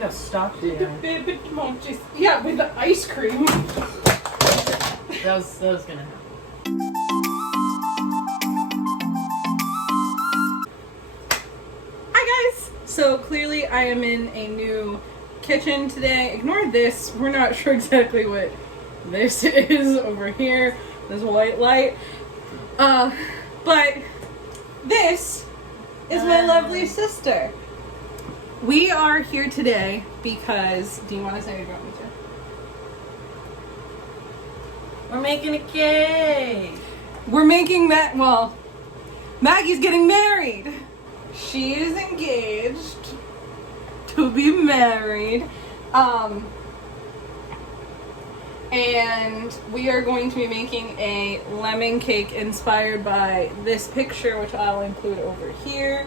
Got stopped there. Yeah, with the ice cream. That was gonna happen. Hi guys! So clearly I am in a new kitchen today. Ignore this. We're not sure exactly what this is over here. This white light. But this is my lovely sister. We are here today because, do you want to say it or do you want me to? We're making a cake. We're making that, well, Maggie's getting married. She is engaged to be married. And we are going to be making a lemon cake inspired by this picture, which I'll include over here.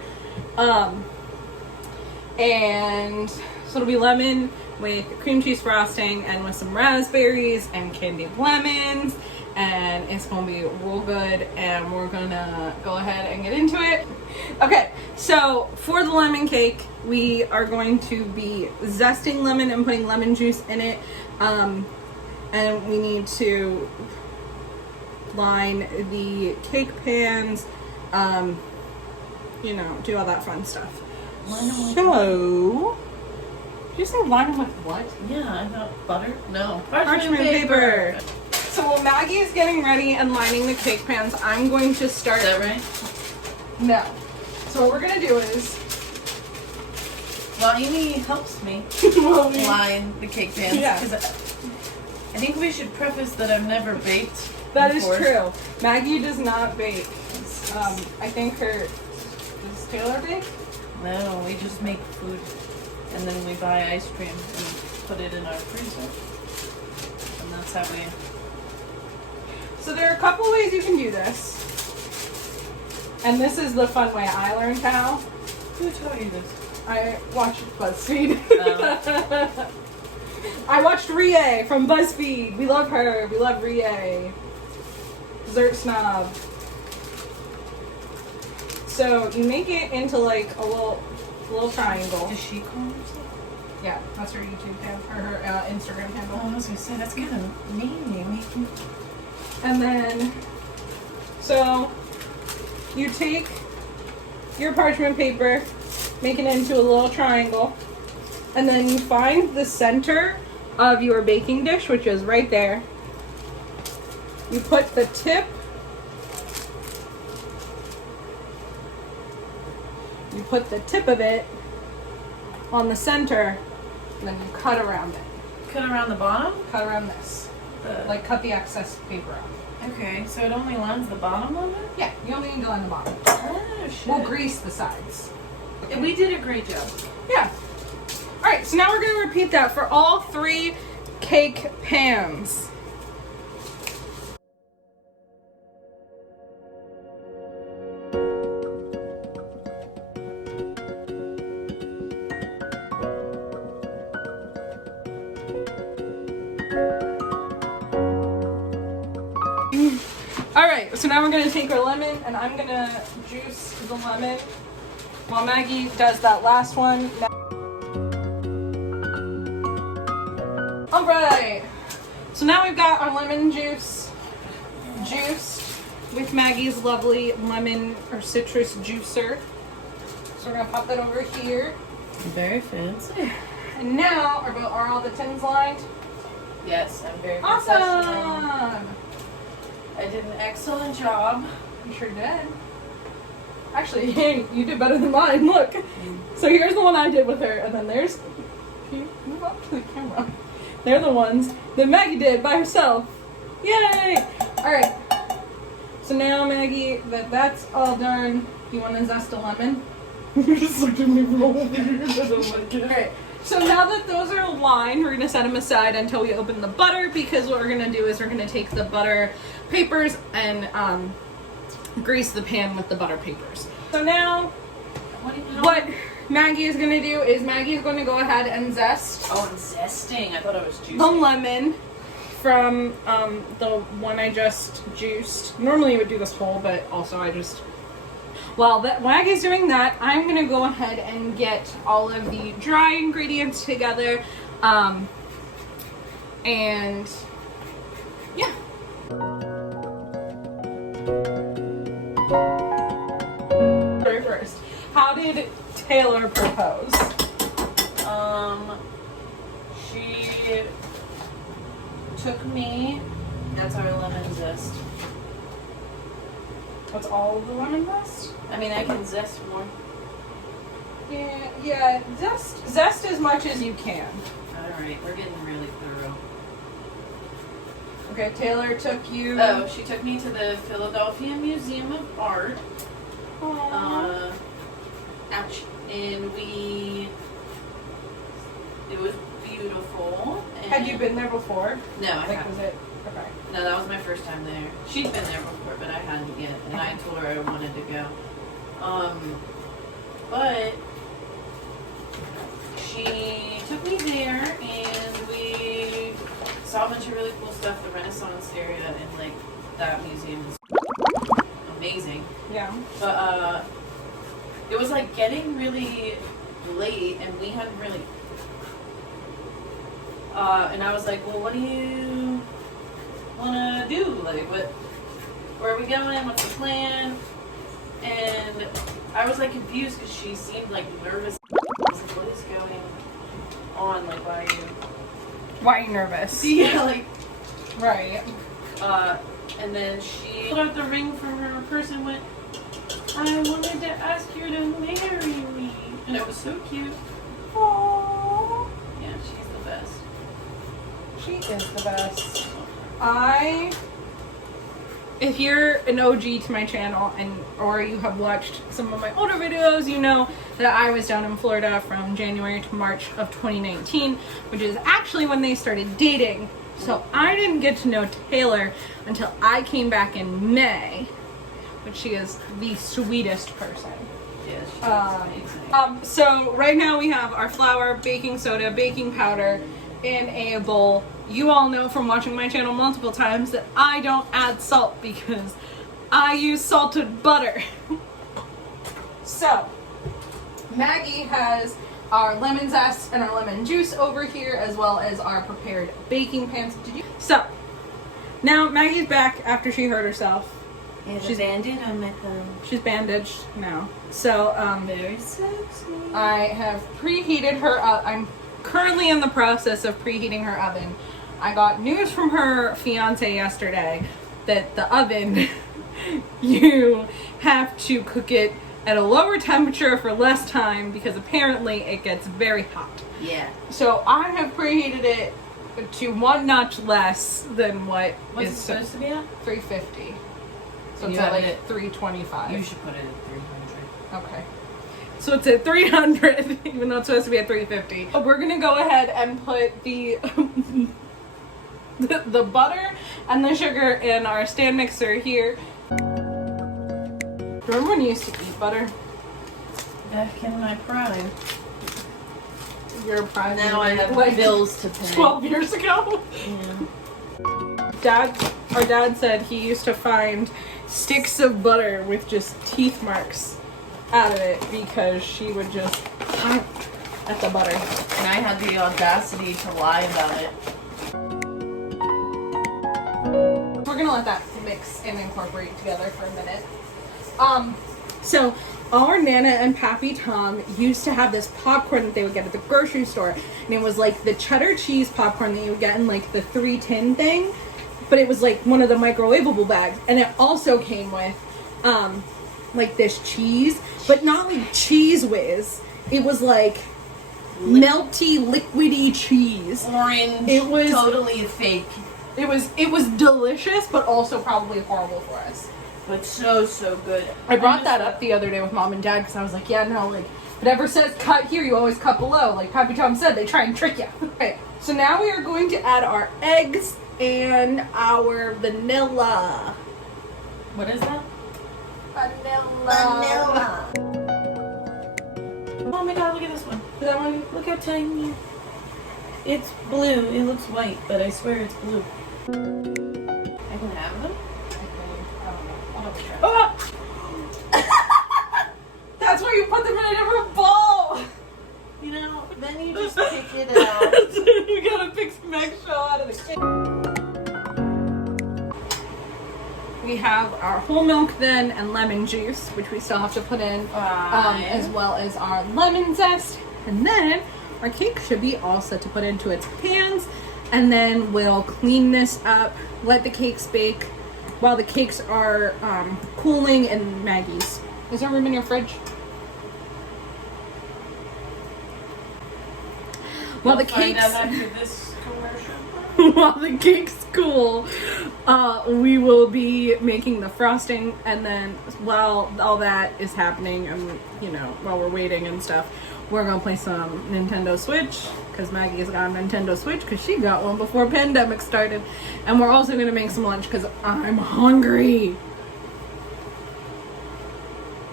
And so it'll be lemon with cream cheese frosting and with some raspberries and candied lemons, and it's gonna be real good, and we're gonna go ahead and get into it. Okay, so for the lemon cake, we are going to be zesting lemon and putting lemon juice in it, and we need to line the cake pans, you know, do all that fun stuff. So, did you say line them with what? Yeah, I thought butter. No, Parchment paper. So while Maggie is getting ready and lining the cake pans, I'm going to start. Is that right? No. So what we're gonna do is. Well, Amy helps me line the cake pans. Yeah. Because I think we should preface that I've never baked. That before. is true. Maggie does not bake. I think does Taylor bake? No, we just make food, and then we buy ice cream and put it in our freezer, and that's how we. So there are a couple ways you can do this, and this is the fun way I learned how. Who taught you this? I watched BuzzFeed. Oh. I watched Rie from BuzzFeed. We love her. We love Rie. Dessert snob. So you make it into like a little triangle. Does she call herself? Yeah, that's her YouTube handle or her Instagram handle. Oh, I was gonna say that's kind of mean, Amy. And then, so you take your parchment paper, make it into a little triangle, and then you find the center of your baking dish, which is right there. You put the tip. You put the tip of it on the center, and then you cut around it. Cut around the bottom? Cut around this. Like cut the excess paper out. Okay, so it only lines the bottom of it? Yeah, you only need to line the bottom. Oh, shit. We'll grease the sides. We did a great job. Yeah. Alright, so now we're going to repeat that for all 3 cake pans. Alright, so now we're going to take our lemon and I'm going to juice the lemon while Maggie does that last one. Alright, so now we've got our lemon juice juiced with Maggie's lovely lemon or citrus juicer. So we're going to pop that over here. Very fancy. And now, are all the tins lined? Yes, I'm very professional. Awesome! I did an excellent job. You sure did. Actually, hey, you did better than mine. Look. So here's the one I did with her, and then there's. Can you move up to the camera? They're the ones that Maggie did by herself. Yay! Alright. So now, Maggie, that's all done. Do you want to zest a lemon? You just looked at me wrong. Alright. So now that those are lined, we're going to set them aside until we open the butter, because what we're going to do is we're going to take the butter papers and grease the pan with the butter papers. So now, what Maggie is going to do is Maggie is going to go ahead and zest. Oh, and zesting. I thought I was juicing. The lemon from the one I just juiced. Normally you would do this whole, but also I just... while Maggie's doing that, I'm gonna go ahead and get all of the dry ingredients together. And yeah. First, how did Taylor propose? She took me. That's our lemon zest. What's all of the lemon zest? I mean, I can zest more. Yeah, zest as much as you can. Alright, we're getting really thorough. Okay, Taylor took you. Oh, she took me to the Philadelphia Museum of Art. And it was beautiful. And Had you been there before? No, I haven't. Was it? Okay. No, that was my first time there. She'd been there before, but I hadn't yet, and I told her I wanted to go. But she took me there, and we saw a bunch of really cool stuff. The Renaissance area and like that museum is amazing. Yeah. But it was like getting really late, and we hadn't really. And I was like, well, what do you want to do? Like, where are we going? What's the plan? And I was like confused because she seemed like nervous. I was like, what is going on? Like, Why are you nervous? Yeah, like. Right. And then she pulled out the ring from her purse and went, I wanted to ask you to marry me. And it was so cute. Aww. Yeah, she's the best. She is the best. If you're an OG to my channel or you have watched some of my older videos, you know that I was down in Florida from January to March of 2019, which is actually when they started dating. So I didn't get to know Taylor until I came back in May, which she is the sweetest person. Yeah, she's amazing. So right now we have our flour, baking soda, baking powder in a bowl. You all know from watching my channel multiple times that I don't add salt because I use salted butter. So Maggie has our lemon zest and our lemon juice over here, as well as our prepared baking pans. So now Maggie's back after she hurt herself. Yeah, she's bandaged on my thumb. She's bandaged now. So Very sexy. I have preheated her up. I'm currently in the process of preheating her oven. I got news from her fiance yesterday that the oven, you have to cook it at a lower temperature for less time because apparently it gets very hot. Yeah. So I have preheated it to one notch less than what What's is it supposed to be at? 350. So You it's at have like it at- 325. You should put it at 300. Okay. So it's at 300, even though it's supposed to be at 350. But we're gonna go ahead and put the the butter and the sugar in our stand mixer here. Remember when you used to eat butter? Back in my prime. Your prime. Now I have like bills to pay. 12 years ago. Yeah. Our dad said he used to find sticks of butter with just teeth marks out of it because she would just at the butter. And I had the audacity to lie about it. We're gonna let that mix and incorporate together for a minute. So our Nana and Pappy Tom used to have this popcorn that they would get at the grocery store, and it was like the cheddar cheese popcorn that you would get in like the 3-tin thing, but it was like one of the microwavable bags, and it also came with like this cheese, but not like Cheese Whiz. It was like melty, liquidy cheese. Orange. It was totally fake. It was delicious, but also probably horrible for us. But so good. I brought that up the other day with Mom and Dad because I was like, yeah, no, like, if it ever says cut here, you always cut below. Like Pappy Tom said, they try and trick you. Okay, so now we are going to add our eggs and our vanilla. What is that? Vanilla. Oh my god, look at this one. Is that one? Look how tiny. It's blue. It looks white, but I swear it's blue. I can have them? Oh! Then you just pick it out. We gotta pick some eggshell out of the cake. We have our whole milk then and lemon juice, which we still have to put in, as well as our lemon zest. And then our cake should be all set to put into its pans. And then we'll clean this up, let the cakes bake while the cakes are cooling in Maggie's. Is there room in your fridge? While the cakes after this commercial. while the cakes cool, we will be making the frosting, and then while all that is happening, and you know, while we're waiting and stuff, we're gonna play some Nintendo Switch because Maggie's got a Nintendo Switch because she got one before pandemic started, and we're also gonna make some lunch because I'm hungry.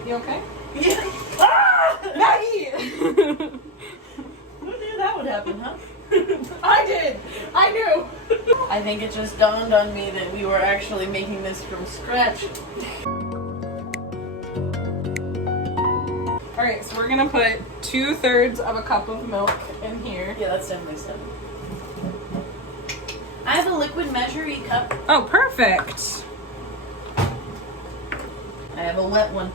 You okay? Yeah. Ah! Maggie! Who knew that would happen, huh? I did! I knew! I think it just dawned on me that we were actually making this from scratch. Alright, so we're gonna put 2/3 of a cup of milk in here. Yeah, that's definitely stuff. I have a liquid measuring cup. Oh, perfect! I have a wet one.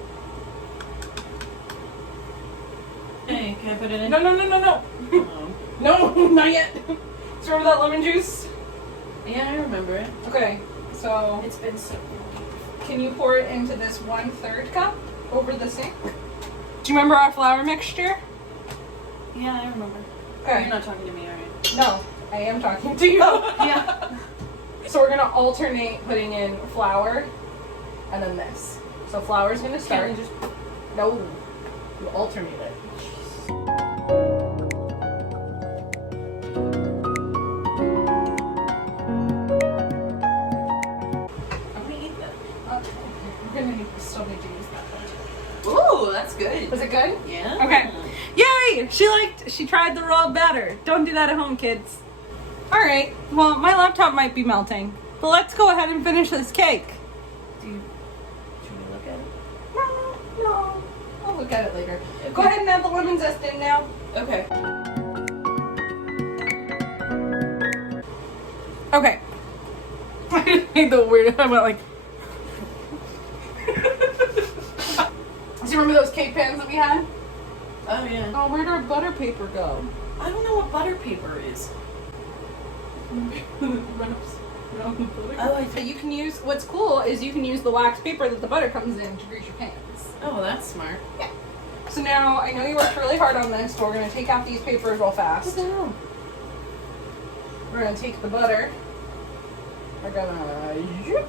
Hey, can I put it in? No. Oh. No, not yet. Do you remember that lemon juice? Yeah, I remember it. Okay, so It's been so long. can you pour it into this 1/3 cup over the sink? Do you remember our flour mixture? Yeah, I remember. Okay. You're not talking to me, are you? No, I am talking to you. Yeah. So we're gonna alternate putting in flour and then this. So flour's gonna start. Can't we just... No, you alternate it. I'm gonna eat that. We're gonna still need to use that one. Ooh, that's good. Was it good? Yeah. Okay. Yay! She tried the raw batter. Don't do that at home, kids. Alright, well, my laptop might be melting, but let's go ahead and finish this cake. Should we look at it? No. I'll look at it later. Go ahead and add the lemon zest in now. Okay. Okay. I made the weird, I went like... Do you remember those cake pans that we had? Oh, yeah. Oh, where'd our butter paper go? I don't know what butter paper is. Wraps around the butter. Oh, I But think... you can use, what's cool is you can use the wax paper that the butter comes in to grease your pans. Oh, that's smart. Yeah. So now, I know you worked really hard on this, but we're going to take out these papers real fast. hell? We're going to take the butter. We're going to... Yep.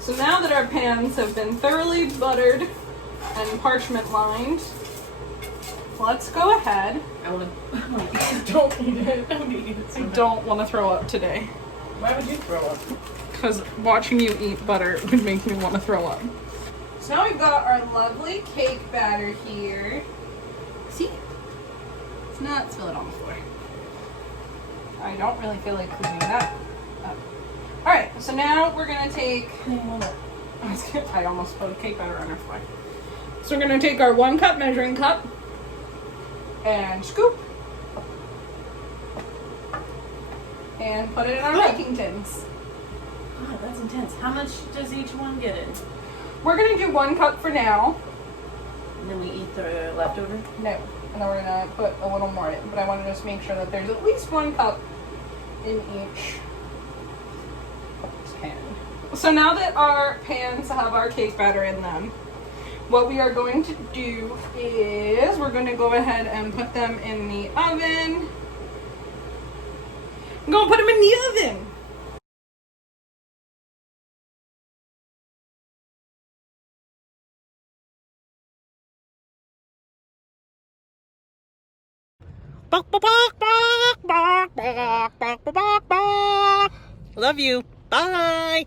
So now that our pans have been thoroughly buttered and parchment lined, let's go ahead. I wanna eat it. Don't eat it. I wanna eat it so I bad. don't want to throw up today. Why would you throw up? Because watching you eat butter would make me want to throw up. So now we've got our lovely cake batter here. See? It's not spill it on the floor. I don't really feel like cleaning that up. Alright, so now we're going to take... I almost put cake batter on our floor. So we're going to take our 1 cup measuring cup and scoop. And put it in our baking tins. God, that's intense. How much does each one get in? We're going to do 1 cup for now. And then we eat the leftover? No. And then we're going to put a little more in. But I want to just make sure that there's at least 1 cup in each pan. So now that our pans have our cake batter in them, what we are going to do is we're going to go ahead and put them in the oven. I'm going to put them in the oven. Love you. Bye.